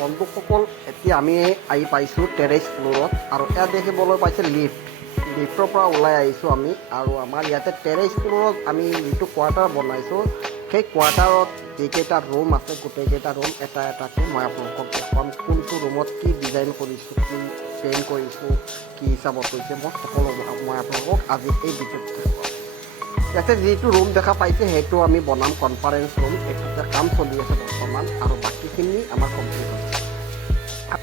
বন্ধুসকল এতিয়া আমি আহি পাইছোঁ টেৰেছ ফ্ল'ৰত আৰু ইয়াত দেখিবলৈ পাইছে লিফ্টৰ পৰা ওলাই আহিছোঁ আমি আৰু আমাৰ ইয়াতে টেৰেছ ফ্ল'ৰত আমি যিটো কোৱাৰ্টাৰ বনাইছোঁ সেই কোৱাৰ্টাৰত যিকেইটা ৰুম আছে গোটেইকেইটা ৰুম এটা এটাকৈ মই আপোনালোকক দেখুৱাম কোনটো ৰুমত কি ডিজাইন কৰিছোঁ কি পেইণ্ট কৰিছোঁ কি হিচাপত কৰিছে মই সকলো মই আপোনালোকক আজি এই ভিডিঅ'ত দেখুৱাম। ইয়াতে যিটো ৰুম দেখা পাইছে সেইটো আমি বনাম কনফাৰেঞ্চ ৰুম, এইটোতে কাম চলি আছে বৰ্তমান আৰু বাকীখিনি আমাৰ কমপ্লিট হৈছে।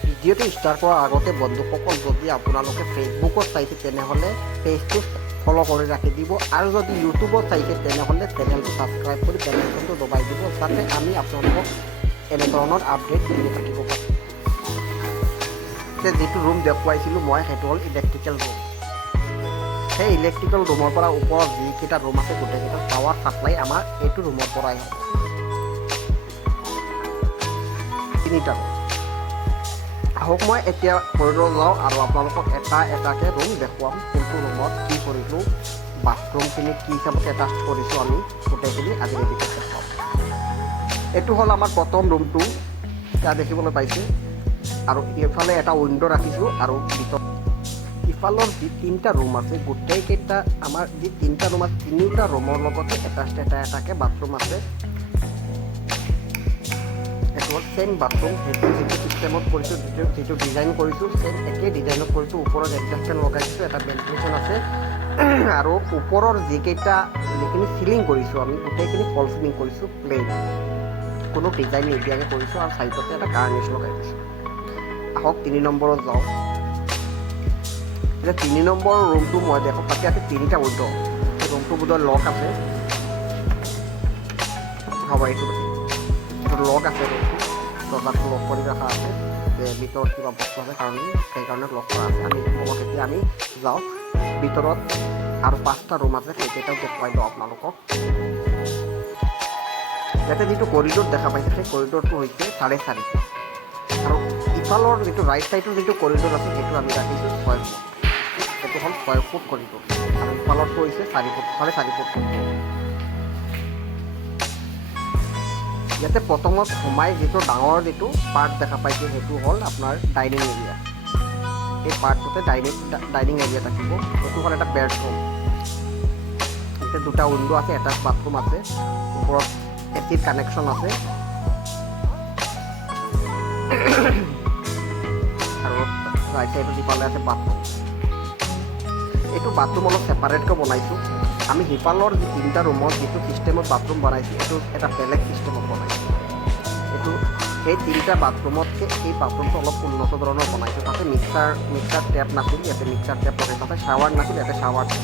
ভিডিঅ'টো ষ্টাৰ্ট কৰাৰ আগতে বন্ধুসকল যদি আপোনালোকে ফেচবুকত চাইছে তেনেহ'লে পেজটো ফ'ল' কৰি ৰাখি দিব আৰু যদি ইউটিউবত চাইছে তেনেহ'লে চেনেলটো ছাবস্ক্ৰাইব কৰি বেল আইকনটো দবাই দিব যাতে আমি আপোনালোকক এনেধৰণৰ আপডেট দি থাকিব পাৰোঁ। যিটো ৰুম দেখুৱাইছিলোঁ মই সেইটো হ'ল ইলেক্ট্ৰিকেল ৰুম। সেই ইলেক্ট্ৰিকেল ৰুমৰ পৰা ওপৰত যিকেইটা ৰুম আছে গোটেইকেইটা পাৱাৰ ছাপ্লাই আমাৰ এইটো ৰুমৰ পৰাই হ'ব। তিনিটা ৰুম। আহক মই এতিয়া কৰিডৰ যাওঁ আৰু আপোনালোকক এটা এটাকৈ ৰুম দেখুৱাম কোনটো ৰুমত কি কৰিছোঁ, বাথৰুমখিনি কি হিচাপত এটাচ কৰিছোঁ আমি গোটেইখিনি আজি এই ভিডিঅ'ত দেখুৱাম। এইটো হ'ল আমাৰ প্ৰথম ৰুমটো, এতিয়া দেখিবলৈ পাইছে আৰু এইফালে এটা উইণ্ড' ৰাখিছোঁ আৰু ভিতৰত ইফালৰ যি তিনিটা ৰুম আছে গোটেইকেইটা আমাৰ যি তিনিটা ৰুম আছে তিনিটা ৰুমৰ লগতে এটা এটাকৈ বাথৰুম আছে। এইটো হ'ল ছেইম বাথৰুম, সেইটো যিটো ছিষ্টেমত কৰিছোঁ যিটো ডিজাইন কৰিছোঁ ছেইম একেই ডিজাইনত কৰিছোঁ। ওপৰত এডজাষ্ট ফেন লগাই দিছোঁ, এটা ভেণ্টিলেশ্যন আছে আৰু ওপৰৰ যিখিনি চিলিং কৰিছোঁ আমি গোটেইখিনি ফল চিলিং কৰিছোঁ প্লেইন, কোনো ডিজাইন নিদিয়াকৈ কৰিছোঁ আৰু চাইডতে এটা গাৰ্নিছ লগাই দিছোঁ। আহক 3 নম্বৰত যাওঁ। এতিয়া 3 নম্বৰ ৰুমটো মই দেখোঁ তাতে আছে তিনিটা উইণ্ড', ৰুমটো বোধহয় লক আছে, হ'ব এইটো লক আছে, ৰুমটো দৰ্জাটো লক কৰি ৰখা আছে যে ভিতৰত কিবা বস্তু আছে সেইকাৰণে লক কৰা আছে। আমি অলপ এতিয়া আমি যাওঁ ভিতৰত আৰু 5টা ৰুম আছে সেইকেইটাও দেখুৱাই দিওঁ আপোনালোকক। ইয়াতে যিটো কৰিডৰ দেখা পাইছে সেই কৰিডৰটো হৈছে 4.5 আৰু ইফালৰ যিটো ৰাইট ছাইডৰ যিটো কৰিডৰ আছে সেইটো আমি ৰাখিছোঁ 6 ফুট। এইটো হ'ল 6 ফুট কৰিডৰ আৰু ইফালৰটো হৈছে 4 ফুট 4.5 ফুট কৰিডৰ। ইয়াতে প্ৰথমত সোমাই যিটো ডাঙৰ যিটো পাৰ্ট দেখা পাইছে সেইটো হ'ল আপোনাৰ ডাইনিং এৰিয়া। এই পাৰ্টটোতে ডাইনিং এৰিয়া থাকিব। এইটো হ'ল এটা বেডৰুম। ইয়াতে 2টা উইণ্ড' আছে, এটা বাথৰুম আছে, ওপৰত এচিৰ কানেকশ্যন আছে আৰু ৰাইট চাইডত ইফালে আছে বাথৰুম। এইটো বাথৰুম অলপ ছেপাৰেটকৈ বনাইছোঁ। আমি সিফালৰ যি 3টা ৰুমত যিটো ছিষ্টেমত বাথৰুম বনাইছোঁ এইটো এটা বেলেগ ছিষ্টেমত বনাইছোঁ। এইটো সেই 3টা বাথৰুমতকৈ এই বাথৰুমটো অলপ উন্নত ধৰণৰ বনাইছোঁ। তাতে মিক্সাৰ টেপ নাছিল, ইয়াতে মিক্সাৰ টেপ লগাইছোঁ। তাতে শ্বাৱাৰ নাছিল, ইয়াতে শ্বাৱাৰ নাছিল।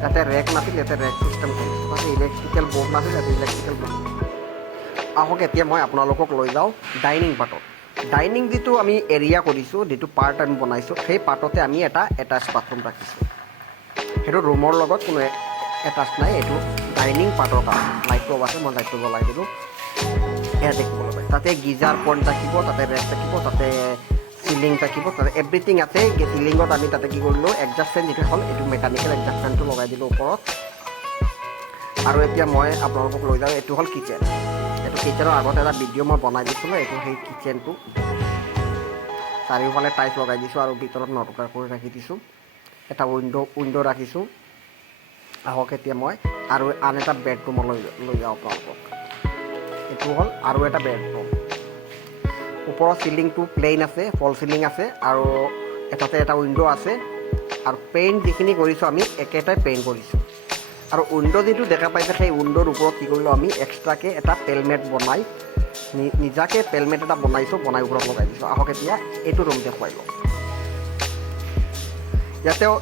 ইয়াতে ৰেক নাছিল, ইয়াতে ৰেক ছিষ্টেম কৰিছোঁ। তাতে ইলেক্ট্ৰিকেল বৰ্ড নাছিল, ইয়াতে ইলেক্ট্ৰিকেল বৰ্ড। আহক এতিয়া মই আপোনালোকক লৈ যাওঁ ডাইনিং পাৰ্টত। ডাইনিং যিটো আমি এৰিয়া কৰিছোঁ, যিটো পাৰ্ট আমি বনাইছোঁ সেই পাৰ্টতে আমি এটা এটাচ বাথৰুম ৰাখিছোঁ। সেইটো ৰুমৰ লগত কোনো এটাচ নাই, এইটো ডাইনিং পাৰ্টৰ কাৰণে। লাইটটো আছে, মই লাইটটো জ্বলাই দিলোঁ। এয়া দেখিবলৈ পায় তাতে গিজাৰ পইণ্ট থাকিব, তাতে ৰেক থাকিব, তাতে চিলিং থাকিব, তাতে এভৰিথিং আছে। চিলিঙত আমি তাতে কি কৰিলোঁ এডজাষ্ট ফেন যিটো হ'ল এইটো মেকানিকেল এডজাষ্ট ফেনটো লগাই দিলোঁ ওপৰত। আৰু এতিয়া মই আপোনালোকক লৈ যাওঁ, এইটো হ'ল কিটচেন। এইটো কিটচেনৰ আগতে এটা ভিডিঅ' মই বনাই দিছিলোঁ, এইটো সেই কিটচেনটো। চাৰিওফালে টাইলছ লগাই দিছোঁ আৰু ভিতৰত নটকাৰ কৰি ৰাখি দিছোঁ। এটা উইণ্ড' ৰাখিছোঁ। আহক এতিয়া মই আৰু আন এটা বেডৰুমলৈ লৈ যাওঁ আপোনালোকক। এইটো হ'ল আৰু এটা বেডৰুম। ওপৰৰ চিলিংটো প্লেইন আছে, ফল চিলিং আছে আৰু এটাতে এটা উইণ্ড' আছে আৰু পেইণ্ট যিখিনি কৰিছোঁ আমি একেটাই পেইণ্ট কৰিছোঁ। আৰু উইণ্ড' যিটো দেখা পাইছে সেই উইণ্ড'ৰ ওপৰত কি কৰিলোঁ আমি এক্সট্ৰাকৈ এটা পেলমেট বনাই নিজাকৈ পেলমেট এটা বনাইছোঁ, বনাই ওপৰত লগাই দিছোঁ। আহক এতিয়া এইটো ৰুম দেখুৱাই লওঁ। ইয়াতেও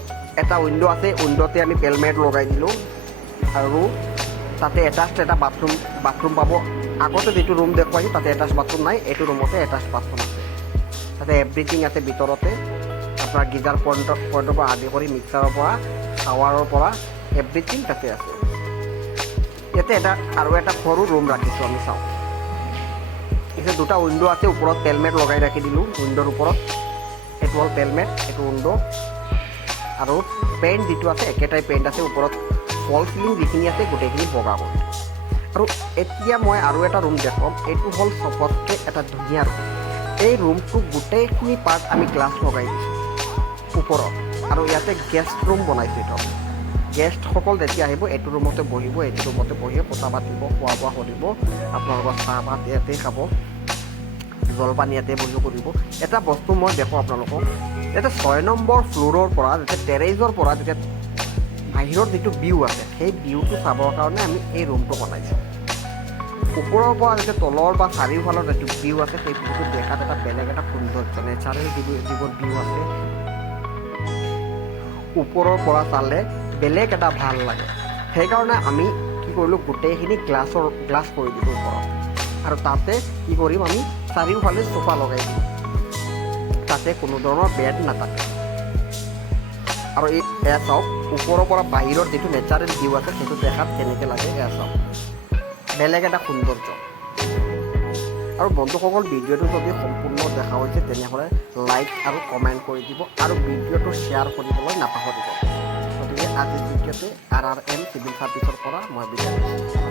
এটা উইণ্ড' আছে, উইণ্ড'তে আমি পেলমেট লগাই দিলোঁ আৰু তাতে এটাচ এটা বাথৰুম পাব। আগতে যিটো ৰুম দেখুৱাইছোঁ তাতে এটাচ বাথৰুম নাই, এইটো ৰুমতে এটাচ বাথৰুম আছে। তাতে এভৰিথিং আছে ভিতৰতে, আপোনাৰ গিজাৰ পইণ্টৰ পৰা আদি কৰি মিক্সাৰৰ পৰা শ্বাৱাৰৰ পৰা এভৰিথিং তাতে আছে। ইয়াতে আৰু এটা সৰু ৰুম ৰাখিছোঁ আমি চাওঁ। এতিয়া 2টা উইণ্ড' আছে, ওপৰত পেলমেট লগাই ৰাখি দিলোঁ উইণ্ড'ৰ ওপৰত। এইটো হ'ল পেলমেট, এইটো উইণ্ড' আৰু পেইণ্ট যিটো আছে একেটাই পেইণ্ট আছে। ওপৰত ফল চিলিং যিখিনি আছে গোটেইখিনি বগা কৰি। আৰু এতিয়া মই আৰু এটা ৰুম দেখুৱাম। এইটো হ'ল চবতকৈ এটা ধুনীয়া ৰুম। এই ৰুমটো গোটেইখিনি পাৰ্ট আমি গ্লাছ লগাই দিছোঁ ওপৰত আৰু ইয়াতে গেষ্ট ৰুম বনাইছোঁ এইটো গেষ্টসকল যেতিয়া আহিব এইটো ৰুমতে বহিব এইটো ৰুমতে বহিয়ে কথা পাতিব খোৱা বোৱা কৰিব আপোনালোকৰ চাহ ভাত ইয়াতে খাব জলপান ইয়াতে বহি কৰিব এটা বস্তু মই দেখোঁ আপোনালোকক ইয়াতে 6 নম্বৰ ফ্ল'ৰৰ পৰা যেতিয়া টেৰেছৰ পৰা যেতিয়া বাহিৰৰ যিটো ভিউ আছে সেই ভিউটো চাবৰ কাৰণে আমি এই ৰুমটো বনাইছোঁ ওপৰৰ পৰা যেতিয়া তলৰ বা চাৰিওফালৰ যিটো ভিউ আছে সেই ভিউটো দেখাত এটা বেলেগ এটা সৌন্দৰ্য নেচাৰেল যিবোৰ ভিউ আছে ওপৰৰ পৰা চালে বেলেগ এটা ভাল লাগে সেইকাৰণে আমি কি কৰিলোঁ গোটেইখিনি গ্লাছ কৰি দিলোঁ ওপৰত আৰু তাতে কি কৰিম আমি চাৰিওফালে চোফা লগাই দিম তাতে কোনো ধৰণৰ বেড নাথাকে আৰু এয়া চাওক ওপৰৰ পৰা বাহিৰৰ যিটো নেচাৰেল ভিউ আছে সেইটো দেখাত কেনেকৈ লাগে এয়া চাওক বেলেগ এটা সৌন্দৰ্য আৰু বন্ধুসকল ভিডিঅ'টো যদি সম্পূৰ্ণ দেখা হৈছে তেনেহ'লে লাইক আৰু কমেণ্ট কৰি দিব আৰু ভিডিঅ'টো শ্বেয়াৰ কৰিবলৈ নাপাহৰিব গতিকে আজিৰ ভিডিঅ'তে RRM চিভিল চাৰ্ভিচৰ পৰা মই বিদায় লৈছোঁ